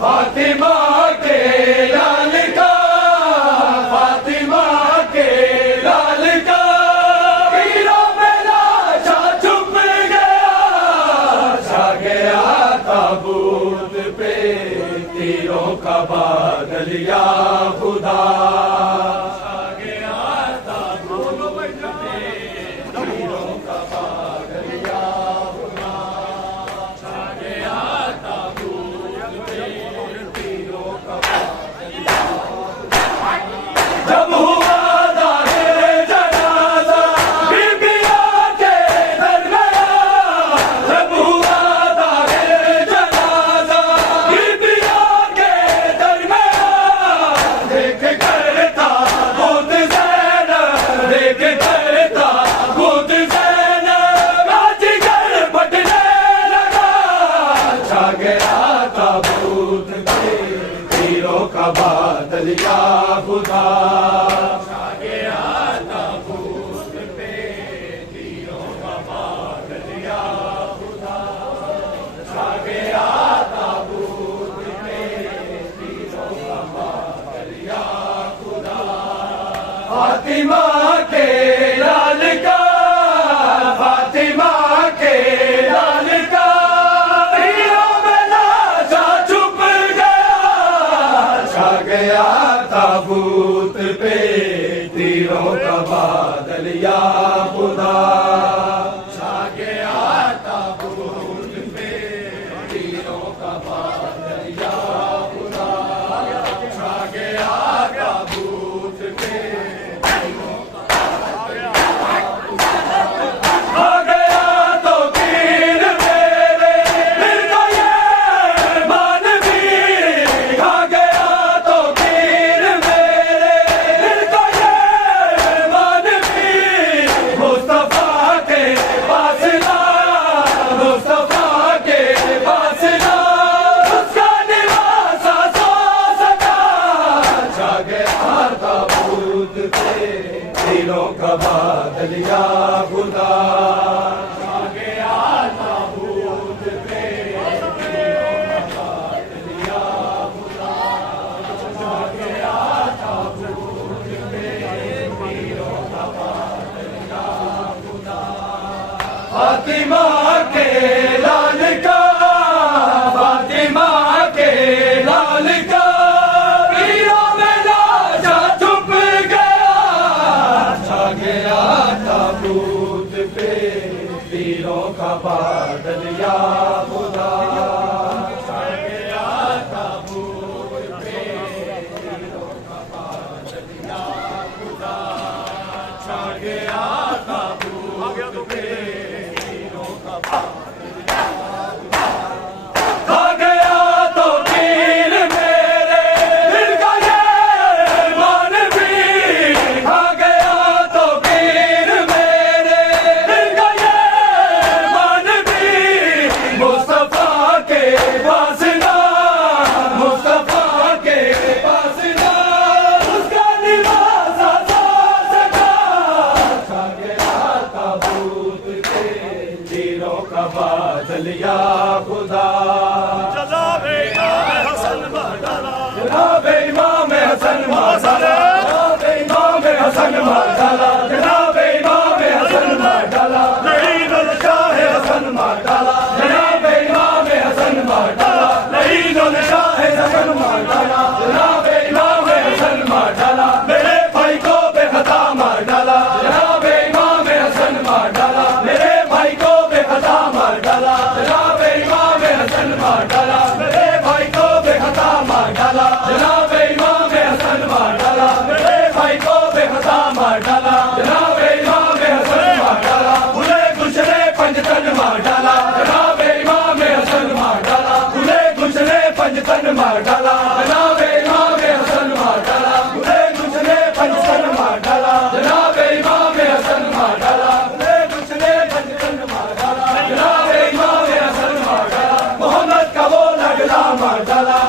فاطمہ کے لال کا، فاطمہ کے لال کا، تیروں میں لاشا چھپ گیا، چھا گیا تابوت پہ تیروں کا بادل یا خدا، چھا گیا تابوت پہ تیروں کا بادل یا خدا، چھا گیا تابوت پہ تیروں کا بادل یا خدا۔ جب ہوا ظاہر جنازہ بیبیوں کے درمیان، جب ہوا ظاہر جنازہ بیبیوں کے درمیان، دیکھ کر تابوت زینب، دیکھ کر تابوت زینب، راج گر پھٹنے لگا، چھا گیا تابوت پہ تیروں کا بادل یا خدا، چھا گیا تابوت پہ تیروں کا بادل یا خدا، چھا گیا تابوت پہ تیروں کا بادل یا خدا۔ فاطمہ کے لال کا، فاطمہ کے لال کا، تیروں میں لاشا چھپ گیا، چھا گیا تابوت پہ تیروں کا بادل یا خدا، چھا گیا تابوت پہ تیروں کا بادل یا خدا، چھا گیا تابوت پہ تیروں کا بادل یا خدا۔ آ گیا تو تیر میرے دل کا یہ مان بھی، آ گیا تو تیر میرے دل کا یہ مان بھی، مصطفیٰ کے پاس لا، مصطفیٰ کے پاس لا، اس کا نواسا سو سکا، چھا گیا تابوت پہ تیروں کا بادل یا خدا، چھا گیا تابوت پہ تیروں کا بادل یا خدا، چھا گیا تابوت پہ تیروں کا بادل یا خدا۔ فاطمہ کے لال کا، فاطمہ کے لال کا، تیروں میں لاشا چھپ گیا، چھا گیا تابوت پہ تیروں کا بادل یا خدا، چھا گیا تابوت پہ تیروں کا بادل یا خدا، چھا گیا تابوت پہ تیروں کا بادل یا خدا۔ آ گیا تو تیر میرے دل کا یہ مان بھی، آ گیا تو تیر میرے دل کا یہ مان بھی، مصطفیٰ کے پاس لا، مصطفیٰ کے پاس لا، اس کا نواسا سو سکا، چھا گیا تابوت پہ تیروں کا بادل یا خدا۔ جناب امام حسن مہدلا، جناب امام حسن مہدلا، جناب امام حسن مہدلا، جناب امام حسن مہدلا، لعین الشاہ حسن مہدلا، جناب امام حسن مہدلا، لعین الشاہ حسن مہدلا، جناب امام حسن مہدلا، میرے بھائی کو بے خطا مار ڈالا، جناب امام حسن مہدلا، میرے بھائی کو بے خطا مار ڈالا، جناب امام حسن مہدلا، میرے بھائی کو بے خطا مار ڈالا، جناب امام حسن مہدلا، میرے بھائی کو بے خطا مار ڈالا، جناب امام حسن مہدلا، بھولے گزرے پنجتن مار ڈالا، جناب امام حسن مہدلا، بھولے گزرے پنجتن مار ڈالا، جناب امام حسن مہدلا، بھولے گزرے پنجتن مار ڈالا، جناب امام حسن مہدلا، بھولے گزرے پنجتن مار ڈالا، جناب امام حسن مہدلا، محمد کا وہ لگلا مار ڈالا،